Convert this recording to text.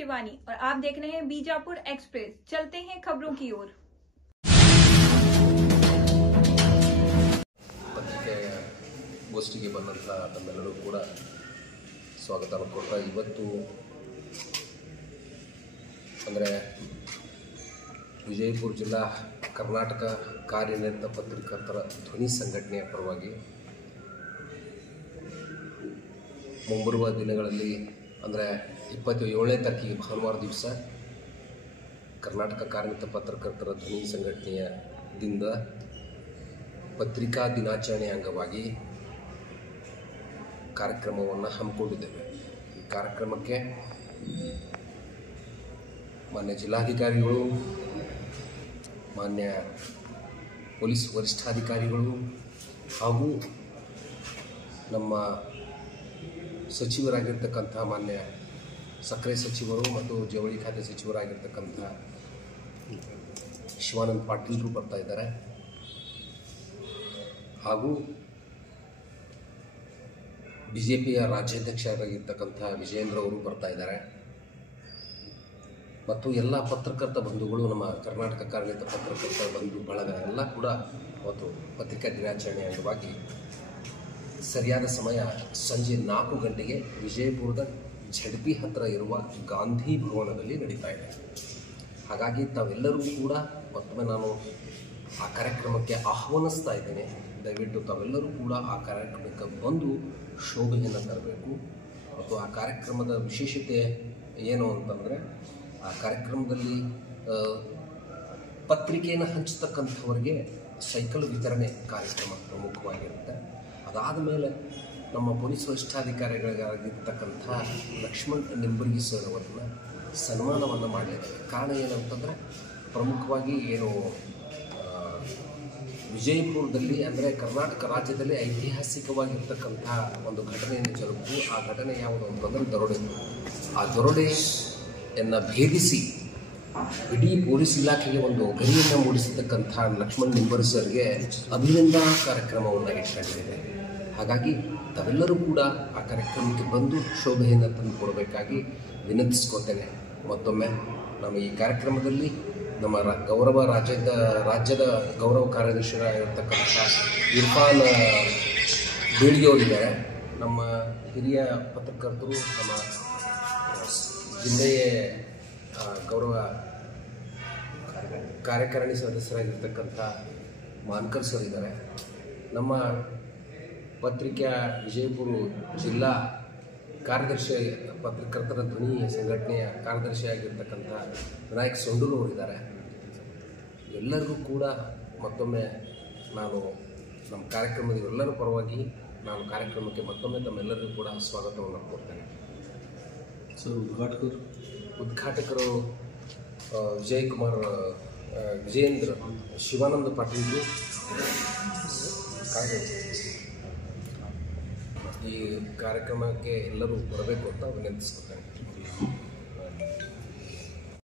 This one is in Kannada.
शिवानी और आप देख रहे हैं बीजापुर एक्सप्रेस। चलते हैं खबरों की ओर। ಗೋಷ್ಠಿಗೆ ಬಂದಂಥ ತಮ್ಮೆಲ್ಲರೂ ಕೂಡ ಸ್ವಾಗತ ಕೊಡ್ತಾ ಇವತ್ತು ಅಂದರೆ ವಿಜಯಪುರ ಜಿಲ್ಲಾ ಕರ್ನಾಟಕ ಕಾರ್ಯನಿರತ ಪತ್ರಕರ್ತರ ಧ್ವನಿ ಸಂಘಟನೆಯ ಪರವಾಗಿ ಮುಂಬರುವ ದಿನಗಳಲ್ಲಿ ಅಂದರೆ 27ನೇ ತಾರೀಕಿಗೆ ಭಾನುವಾರ ದಿವಸ ಕರ್ನಾಟಕ ಕಾರ್ಯನಿರತ ಪತ್ರಕರ್ತರ ಧ್ವನಿ ಸಂಘಟನೆಯಿಂದ ಪತ್ರಿಕಾ ದಿನಾಚರಣೆ ಅಂಗವಾಗಿ ಕಾರ್ಯಕ್ರಮವನ್ನು ಹಮ್ಮಿಕೊಂಡಿದ್ದೇವೆ। ಈ ಕಾರ್ಯಕ್ರಮಕ್ಕೆ ಮಾನ್ಯ ಜಿಲ್ಲಾಧಿಕಾರಿಗಳು, ಮಾನ್ಯ ಪೊಲೀಸ್ ವರಿಷ್ಠಾಧಿಕಾರಿಗಳು ಹಾಗೂ ನಮ್ಮ ಸಚಿವರಾಗಿರ್ತಕ್ಕಂಥ ಮಾನ್ಯ ಸಕ್ಕರೆ ಸಚಿವರು ಮತ್ತು ಜವಳಿ ಖಾತೆ ಸಚಿವರಾಗಿರ್ತಕ್ಕಂಥ ಶಿವಾನಂದ ಪಾಟೀಲರು ಬರ್ತಾ ಇದ್ದಾರೆ ಹಾಗೂ ಬಿಜೆಪಿಯ ರಾಜ್ಯಾಧ್ಯಕ್ಷರಾಗಿರ್ತಕ್ಕಂಥ ವಿಜಯೇಂದ್ರ ಅವರು ಬರ್ತಾ ಇದ್ದಾರೆ ಮತ್ತು ಎಲ್ಲ ಪತ್ರಕರ್ತ ಬಂಧುಗಳು, ನಮ್ಮ ಕರ್ನಾಟಕ ಕಾರ್ಯನಿರತ ಪತ್ರಕರ್ತ ಬಂಧು ಬಳಗ ಎಲ್ಲ ಕೂಡ ಅವತ್ತು ಪತ್ರಿಕಾ ದಿನಾಚರಣೆ ಅಂಗವಾಗಿ ಸರಿಯಾದ ಸಮಯ ಸಂಜೆ 4 ಗಂಟೆಗೆ ವಿಜಯಪುರದ ಝಡ್ಪಿ ಹತ್ತಿರ ಇರುವ ಗಾಂಧಿ ಭವನದಲ್ಲಿ ನಡೀತಾ ಇದೆ। ಹಾಗಾಗಿ ತಾವೆಲ್ಲರೂ ಕೂಡ ಮತ್ತೊಮ್ಮೆ ನಾನು ಆ ಕಾರ್ಯಕ್ರಮಕ್ಕೆ ಆಹ್ವಾನಿಸ್ತಾ ಇದ್ದೇನೆ। ದಯವಿಟ್ಟು ತಾವೆಲ್ಲರೂ ಕೂಡ ಆ ಕಾರ್ಯಕ್ರಮಕ್ಕೆ ಬಂದು ಶೋಭೆಯನ್ನು ತರಬೇಕು ಮತ್ತು ಆ ಕಾರ್ಯಕ್ರಮದ ವಿಶೇಷತೆ ಏನು ಅಂತಂದರೆ ಆ ಕಾರ್ಯಕ್ರಮದಲ್ಲಿ ಪತ್ರಿಕೆಯನ್ನು ಹಂಚತಕ್ಕಂಥವರಿಗೆ ಸೈಕಲ್ ವಿತರಣೆ ಕಾರ್ಯಕ್ರಮ ಪ್ರಮುಖವಾಗಿರುತ್ತೆ। ಅದಾದ ಮೇಲೆ ನಮ್ಮ ಪೊಲೀಸ್ ವರಿಷ್ಠಾಧಿಕಾರಿಗಳಾಗಿರ್ತಕ್ಕಂಥ ಲಕ್ಷ್ಮಣ್ ನಿಂಬರ್ಗಿ ಸರ್ ಅವರನ್ನು ಸನ್ಮಾನವನ್ನು ಮಾಡಲಿದ್ದಾರೆ। ಕಾರಣ ಏನಂತಂದರೆ ಪ್ರಮುಖವಾಗಿ ಏನು ವಿಜಯಪುರದಲ್ಲಿ ಅಂದರೆ ಕರ್ನಾಟಕ ರಾಜ್ಯದಲ್ಲಿ ಐತಿಹಾಸಿಕವಾಗಿರ್ತಕ್ಕಂಥ ಒಂದು ಘಟನೆಯನ್ನು ಜರುಗಿತು। ಆ ಘಟನೆ ಯಾವುದು ಅಂತಂದರೆ ದರೋಡೆ। ಆ ದರೋಡೆಯನ್ನು ಭೇದಿಸಿ ಇಡೀ ಪೊಲೀಸ್ ಇಲಾಖೆಗೆ ಒಂದು ಗರಿಯನ್ನು ಮೂಡಿಸಿರ್ತಕ್ಕಂಥ ಲಕ್ಷ್ಮಣ್ ನಿಂಬರ್ಗಿ ಸರ್ಗೆ ಅಭಿನಂದನಾ ಕಾರ್ಯಕ್ರಮವನ್ನು ಇಟ್ಕೊಂಡಿದ್ದೇವೆ। ಹಾಗಾಗಿ ತಾವೆಲ್ಲರೂ ಕೂಡ ಆ ಕಾರ್ಯಕ್ರಮಕ್ಕೆ ಬಂದು ಶೋಭೆಯನ್ನು ತಂದು ಕೊಡಬೇಕಾಗಿ ವಿನಂತಿಸ್ಕೊತೇನೆ। ಮತ್ತೊಮ್ಮೆ ನಮ್ಮ ಈ ಕಾರ್ಯಕ್ರಮದಲ್ಲಿ ನಮ್ಮ ರಾಜ್ಯದ ಗೌರವ ಕಾರ್ಯದರ್ಶಿಯಾಗಿರ್ತಕ್ಕಂಥ ಇರ್ಫಾನ್ ಬೇಳಿಗೆಯವರಿದ್ದಾರೆ, ನಮ್ಮ ಹಿರಿಯ ಪತ್ರಕರ್ತರು, ನಮ್ಮ ಜಿಲ್ಲೆಯ ಗೌರವ ಕಾರ್ಯಕಾರಿಣಿ ಸದಸ್ಯರಾಗಿರ್ತಕ್ಕಂಥ ಮಾನ್ಕರ್ ಸರ್ ಇದ್ದಾರೆ, ನಮ್ಮ ಪತ್ರಿಕಾ ವಿಜಯಪುರ ಜಿಲ್ಲಾ ಕಾರ್ಯದರ್ಶಿ ಪತ್ರಕರ್ತರ ಧ್ವನಿ ಸಂಘಟನೆಯ ಕಾರ್ಯದರ್ಶಿಯಾಗಿರ್ತಕ್ಕಂಥ ವಿನಾಯಕ್ ಸೊಂಡೂರು ಅವರಿದ್ದಾರೆ। ಎಲ್ಲರಿಗೂ ಕೂಡ ಮತ್ತೊಮ್ಮೆ ನಾನು ನಮ್ಮ ಕಾರ್ಯಕ್ರಮದ ಎಲ್ಲರ ಪರವಾಗಿ ನಾನು ಕಾರ್ಯಕ್ರಮಕ್ಕೆ ಮತ್ತೊಮ್ಮೆ ತಮ್ಮೆಲ್ಲರಿಗೂ ಕೂಡ ಸ್ವಾಗತವನ್ನು ಕೊಡ್ತೇನೆ। ಸೊ ಉದ್ಘಾಟಕರು ವಿಜಯೇಂದ್ರ ಶಿವಾನಂದ ಪಾಟೀಲರು ಈ ಕಾರ್ಯಕ್ರಮಕ್ಕೆ ಎಲ್ಲರೂ ಬರಬೇಕು ಅಂತ ವಿನಂತಿಸ್ಕೊಳ್ತೇನೆ।